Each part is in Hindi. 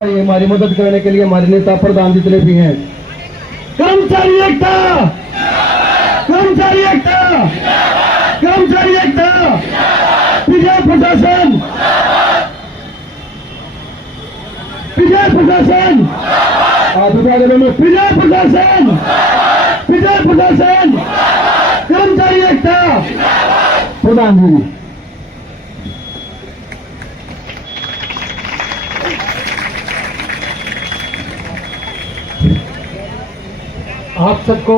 ये हमारी मदद करने के लिए हमारे नेता प्रधान जितने भी हैं। कर्मचारी एकता, कर्मचारी एकता, कर्मचारी एकता, विजय प्रशासन, विजय प्रशासन, विजय प्रशासन, विजय प्रशासन, कर्मचारी एकता। प्रधान जी आप सबको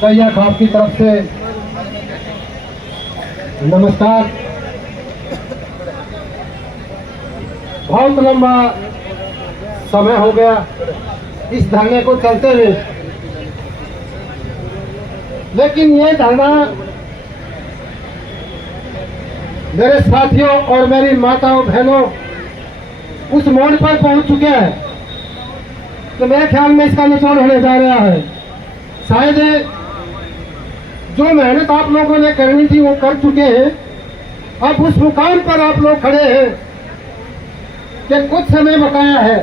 दैया खाप की तरफ से नमस्कार। बहुत लंबा समय हो गया इस धरने को चलते हुए, लेकिन ये धरना मेरे साथियों और मेरी माताओं बहनों उस मोड़ पर पहुंच चुके हैं तो मेरे ख्याल में इसका निचोड़ होने जा रहा है। शायद जो मेहनत आप लोगों ने करनी थी वो कर चुके हैं। अब उस मुकाम पर आप लोग खड़े हैं कि कुछ समय बकाया है।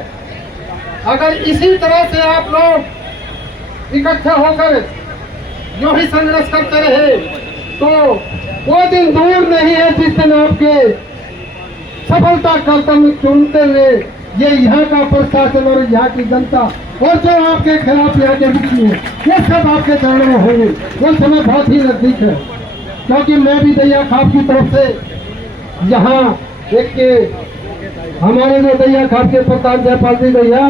अगर इसी तरह से आप लोग इकट्ठा होकर जो ही संघर्ष करते रहे तो वो दिन दूर नहीं है जिस दिन आपके सफलता कदम चूमते हुए ये यहाँ का प्रशासन और यहाँ की जनता और जो आपके खिलाफ यहाँ के मुखी है ये सब आपके चरणों में होंगे। वो समय बहुत ही नजदीक है, क्योंकि मैं भी दैया खाप की तरफ से यहाँ एक हमारे जो दैया खाप के प्रधान जयपाल जी दैया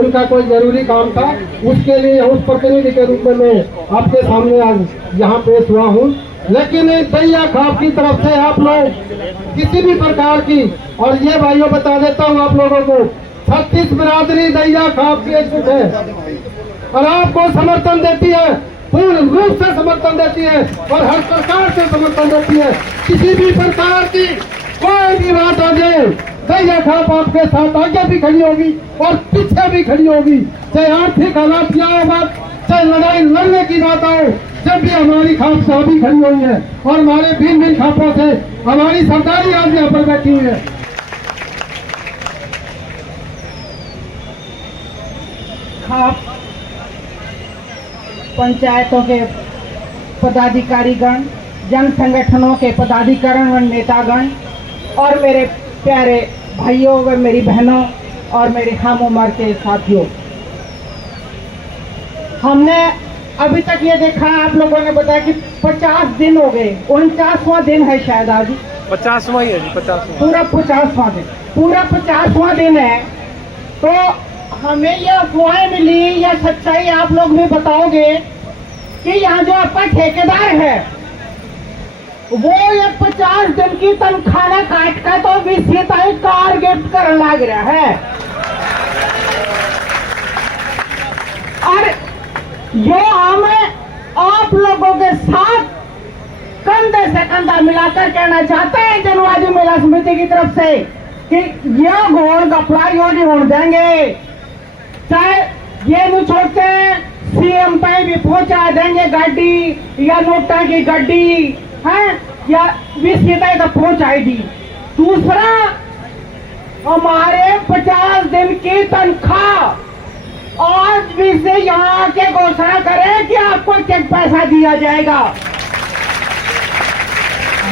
उनका कोई जरूरी काम था, उसके लिए उस प्रतिनिधि के रूप में मैं आपके सामने आज यहाँ पेश हुआ हूँ। लेकिन दैया खाप की तरफ से आप लोग किसी भी प्रकार की, और ये भाइयों बता देता हूँ आप लोगों को, 36 बिरादरी दैया खाप की एकजुट है और आपको समर्थन देती है, पूर्ण रूप से समर्थन देती है और हर प्रकार से समर्थन देती है। किसी भी प्रकार की कोई भी बात आ जाए दैया खाप आपके साथ आगे भी खड़ी होगी और पीछे भी खड़ी होगी। चाहे आर्थिक हालात क्या होगा, चाहे लड़ाई लड़ने की बात हो, जब भी हमारी खाप साहब भी खड़ी हुई है और हमारे भिन्न भिन्न खापों से हमारी सरकारी आज यहाँ पर बैठी हुई है। खाप पंचायतों के पदाधिकारीगण, जन संगठनों के पदाधिकारी व नेतागण और मेरे प्यारे भाइयों व मेरी बहनों और मेरे हम उम्र के साथियों, हमने अभी तक ये देखा है, आप लोगों ने बताया कि 50 दिन हो गए, 49वां दिन है शायद आज, 50वां ही है जी, 50वां पूरा 50वां दिन, पूरा 50वां दिन है। तो हमें ये अफवाहें मिली या सच्चाई आप लोग भी बताओगे कि यहाँ जो आपका ठेकेदार है वो ये 50 दिन की तनख्वाह काट कर तो 20 कार गिफ्ट करने लग रहा है। और जो हम आप लोगों के साथ कंधे से कंधा मिलाकर कहना चाहते हैं जनवादी महिला समिति की तरफ से कि यह घोर कपड़ा यो नहीं होने देंगे। चाहे ये नहीं छोड़ते सीएम पे भी पहुंचा देंगे गाड़ी या नोटा की गाड़ी है या 20 तक पहुंचाएगी। दूसरा, हमारे 50 दिन की तनख्वाह आज भी से यहाँ आके घोषणा करें कि आपको चेक पैसा दिया जाएगा।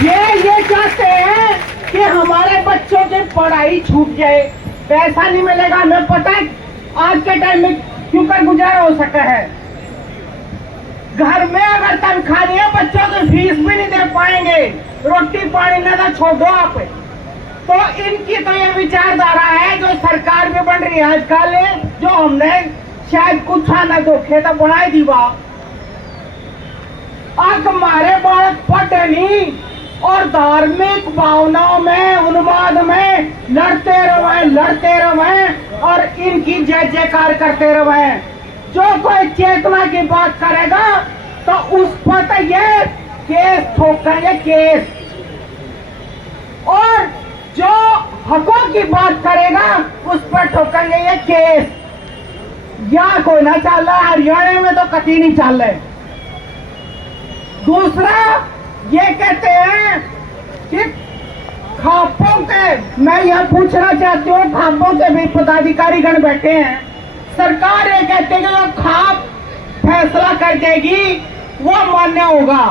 ये चाहते हैं कि हमारे बच्चों की पढ़ाई छूट जाए, पैसा नहीं मिलेगा। हमें पता है आज के टाइम में क्यों कर गुजारा हो सका है। घर में अगर तनख्वाह नहीं है, बच्चों की फीस भी नहीं दे पाएंगे, रोटी पानी ना तो छोड़ो आप। तो इनकी तो ये विचारधारा है जो सरकार में बन रही है आजकल, जो हमने शायद कुछ ना धोखे तो बनाए दी बा। अब हमारे बालक पढ़े नहीं और धार्मिक भावनाओं में, उन्माद में लड़ते रहे और इनकी जय जयकार करते रहे। जो कोई चेतना की बात करेगा तो उस पर तो ये केस ठोकेंगे केस, और जो हकों की बात करेगा उस पर ठोकेंगे ये केस। या कोई ना चल रहा, हरियाणा में तो कतई नहीं चल रहे। दूसरा, ये कहते हैं कि खापों के, मैं यह पूछना चाहती हूँ, खापों के भी पदाधिकारी गण बैठे हैं, सरकार ये कहते हैं कि जो खाप फैसला कर देगी वो मान्य होगा,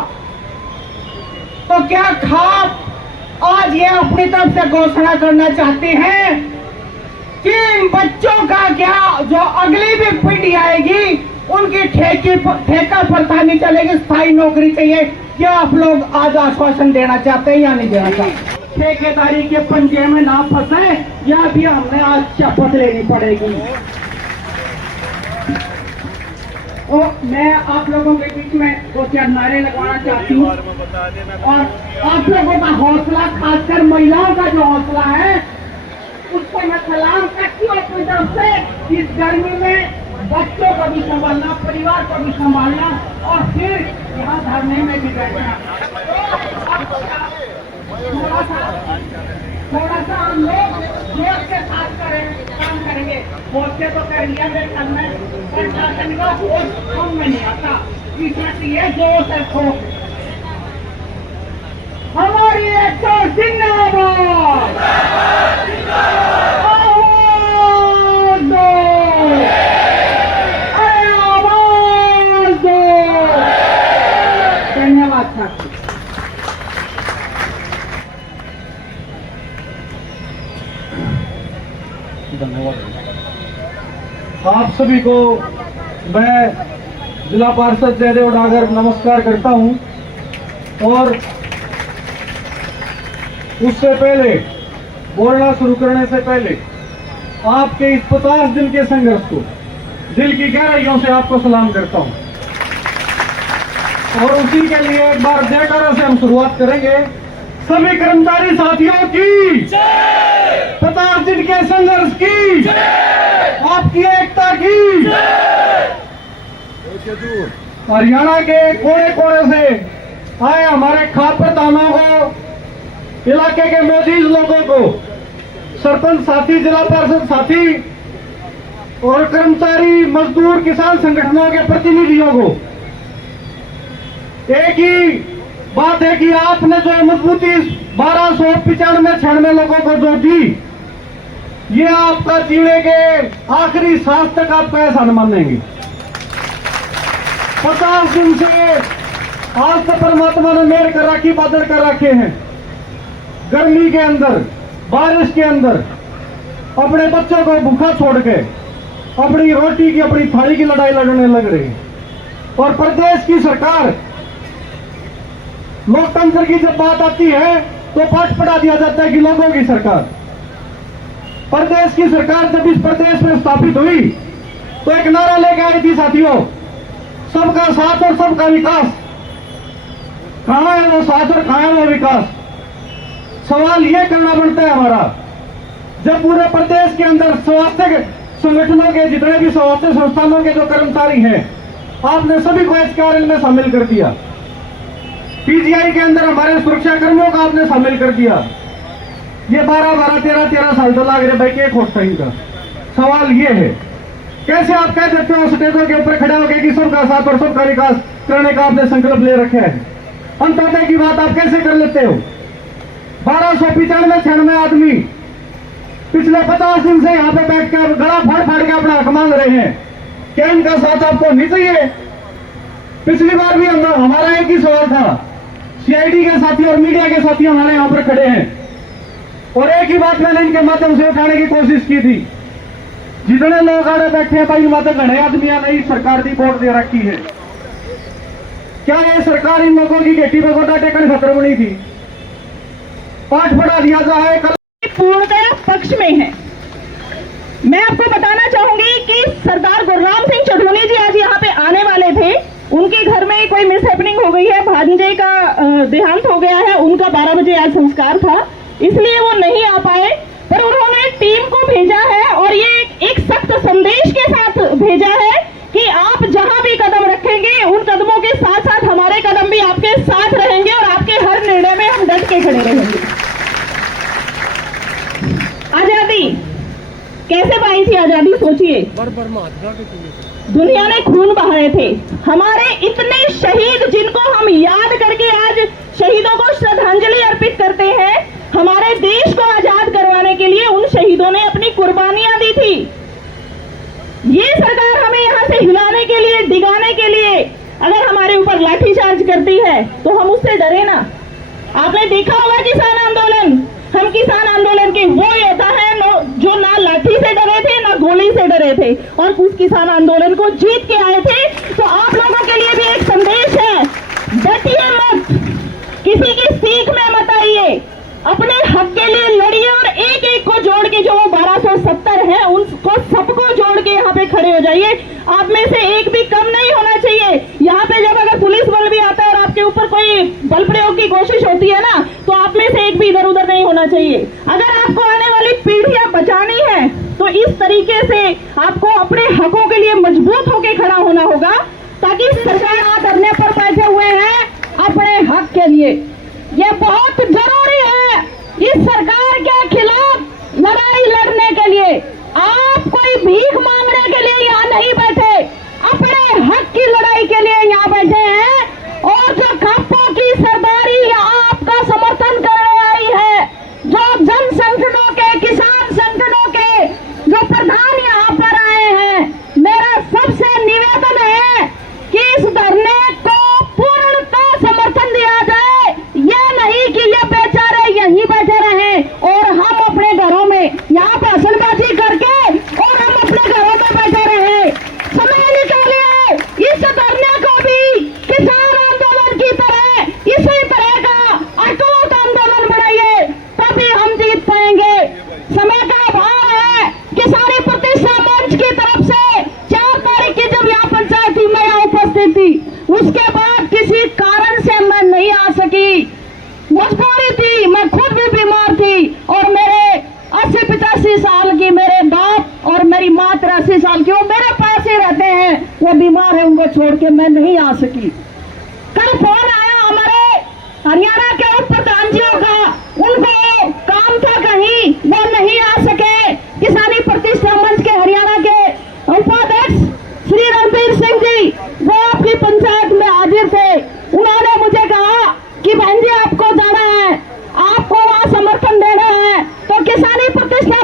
तो क्या खाप आज ये अपनी तरफ से घोषणा करना चाहते हैं कि इन बच्चों का क्या, जो अगली भी पीढ़ी आएगी उनकी ठेका प्रथा नहीं चलेगी, स्थायी नौकरी चाहिए? क्या आप लोग आज आश्वासन देना चाहते हैं या नहीं देना चाहते? ठेकेदारी के पंजे में ना फंसे, या भी हमने आज शपथ लेनी पड़ेगी। और मैं आप लोगों के बीच में दो चार नारे लगवाना चाहती हूँ, और आप लोगों का हौसला, खासकर महिलाओं का जो हौसला है, उसको मैं सलाम करती हूँ अपनी तरफ से। इस गर्मी में बच्चों को भी संभालना, परिवार को भी संभालना, और फिर यहाँ धरने में भी बैठना। थोड़ा सा हम लोग जोर के साथ काम करेंगे, बोलते तो कर लिया करना, प्रशासन का वोट कम में नहीं आता, इसमें ये जोर से ठोक। हमारी एक तो जिंदाबाद, आवाज दो, अरे आवाज दो। धन्यवाद साथी। आप सभी को मैं जिला पार्षद जयदेव डागर नमस्कार करता हूं, और उससे पहले, बोलना शुरू करने से पहले, आपके इस 50 दिन के संघर्ष को दिल की गहराइयों से आपको सलाम करता हूं, और उसी के लिए एक बार जयकारा से हम शुरुआत करेंगे। सभी कर्मचारी साथियों की 50 दिन के संघर्ष की, आपकी एकता की, हरियाणा के कोने कोने से आए हमारे खाप प्रधानों को, इलाके के मौजूद लोगों को, सरपंच साथी, जिला पार्षद साथी और कर्मचारी, मजदूर, किसान संगठनों के प्रतिनिधियों को एक ही बात है कि आपने जो मजबूती 1295 क्षण में लोगों को जो दी, ये आपका जीने के आखिरी सांस तक आपका एहसान मानेंगे। 50 दिन से आज तक परमात्मा ने मेहर कर रखी, बादल कर रखे हैं। गर्मी के अंदर, बारिश के अंदर अपने बच्चों को भूखा छोड़ के अपनी रोटी की, अपनी थाली की लड़ाई लड़ने लग रही है। और प्रदेश की सरकार, लोकतंत्र की जब बात आती है तो पाठ पढ़ा दिया जाता है कि लोगों की सरकार। प्रदेश की सरकार जब इस प्रदेश में स्थापित हुई तो एक नारा लेके आई थी साथियों, सबका साथ और सबका विकास। कहां है वो साथ और कहां है वो विकास? सवाल ये करना बनता है हमारा, जब पूरे प्रदेश के अंदर स्वास्थ्य संगठनों के, जितने भी स्वास्थ्य संस्थानों के जो कर्मचारी हैं, आपने सभी को इस कार्य में शामिल कर दिया। पीजीआई के अंदर हमारे सुरक्षा कर्मियों का आपने शामिल कर दिया। ये 12-12, 13-13 साल तो लाग रहे भाई, क्या खोजता इनका? सवाल ये है, कैसे आप कह देते हो स्टेजों के ऊपर खड़े होकर कि सबका साथ और सबका विकास करने का आपने संकल्प ले रखा है? अंत्योदय की बात आप कैसे कर लेते हो? 1295 क्षण में आदमी पिछले 50 दिन से यहाँ पे बैठ कर गला फाड़ फाड़ के अपना हक मांग रहे हैं। क्या इनका साथ आपको नहीं चाहिए? पिछली बार भी हमारा एक ही सवाल था, सीआईडी के साथी और मीडिया के साथी हमारे यहाँ पर खड़े हैं, और एक ही बात मैंने इनके माध्यम से उठाने की कोशिश की थी, जितने लोग आड़े बैठे हैं भाई, माता घने आदमियां नहीं सरकार की वोट दे रखी है। क्या ये सरकार इन लोगों की घेटी पे गोटा टेकन खतर बनी थी? पाठ पढ़ा दिया जाए, कल पूर्णतया पक्ष में है। मैं आपको बताना चाहूंगी कि सरदार गुरराम सिंह चढ़ूनी जी आज यहाँ पे आने वाले थे, उनके घर में कोई मिसहैपनिंग हो गई है, भांजे का देहांत हो गया है, उनका 12 बजे आज संस्कार था, इसलिए वो नहीं आ पाए, पर उन्होंने टीम को भेजा है और ये एक सख्त संदेश के साथ भेजा है कि आप जहां भी कदम रखेंगे उन कदमों के साथ साथ हमारे कदम भी आपके साथ रहेंगे और आपके हर निर्णय में हम डट के खड़े रहेंगे। आजादी कैसे पाई थी? आजादी सोचिए, दुनिया ने खून बहाए थे, हमारे इतने शहीद जिनको हम याद करके आज शहीदों को श्रद्धांजलि अर्पित करते हैं, हमारे देश को आजाद करवाने के लिए उन शहीदों ने अपनी कुर्बानियां दी थी। ये सरकार हमें यहां से हिलाने के लिए, डिगाने के लिए अगर हमारे ऊपर लाठीचार्ज करती है तो हम उससे डरे ना। आपने देखा होगा किसान आंदोलन, हम किसान आंदोलन के वो योद्धा हैं जो ना लाठी से डरे थे ना गोली से डरे थे और उस किसान आंदोलन को जीत के आए थे। तो आप लोगों के लिए भी एक संदेश है, डटिए मत, किसी की सीख में मत आइए, अपने हक के लिए लड़िए और एक एक को जोड़ के, जो 1270 है उनको सबको जोड़ के यहाँ पे खड़े हो जाइए। आप में से एक भी कम नहीं होना चाहिए। यहाँ पे जब अगर पुलिस बल भी आता है और आपके ऊपर कोई बल प्रयोग की कोशिश होती है ना, तो आप में से एक भी इधर उधर नहीं होना चाहिए। अगर आपको आने वाली पीढ़ियां बचानी है तो इस तरीके से आपको अपने हकों के लिए मजबूत होकर खड़ा होना होगा, ताकि सरकार धरने पर बैठे हुए हैं अपने हक के लिए। ये बहुत जरूरी है इस सरकार के खिलाफ लड़ाई लड़ने के लिए। आप कोई भीख मांगने के लिए यहाँ नहीं बैठे, अपने हक की लड़ाई के लिए यहाँ बैठे हैं। और जो खापों की सरदारी यहाँ आपका समर्थन करने आई है, जो जन संगठनों के, किसान संगठनों के जो प्रधान यहाँ पर आए हैं, मेरा सबसे निवेदन है कि इस धरने को पूर्णतः समर्थन दिया जाए। ये नहीं कि ये बेचारे यहीं बैठे रहे और हम अपने घरों में यहाँ भाषणबाजी करके और हम अपने घरों में बैठे रहे। समय निकालिए, इस धरने को भी किसान आंदोलन की तरह इसी तरह का अटूट आंदोलन बनाइए, तभी हम जीत पाएंगे। समय का अभाव है। किसानी प्रतिष्ठा मंच की तरफ से 4 तारीख की जब यहाँ पंचायती में यहाँ उपस्थित थी, उसके बाद किसी कारण से मैं नहीं आ सकी, मजबूरी थी, मैं खुद भी बीमार थी और मेरे 80-85 साल की मेरे बाप और मेरी माँ 83 साल की, वो मेरे पास ही रहते हैं, वो बीमार है, उनको छोड़ के मैं नहीं आ सकी। कल फोन आया हमारे हरियाणा के उप प्रधानजियों का, उनको काम था कहीं, वो नहीं आ सके। किसानी प्रतिष्ठा मंच के हरियाणा के उपाध्यक्ष श्री रणबीर सिंह जी, वो आपकी पंचायत में हाजिर थे। उन्होंने मुझे कहा कि बहन जी आपको जाना है, आपको वहां समर्थन देना है, तो किसानी प्रतिष्ठा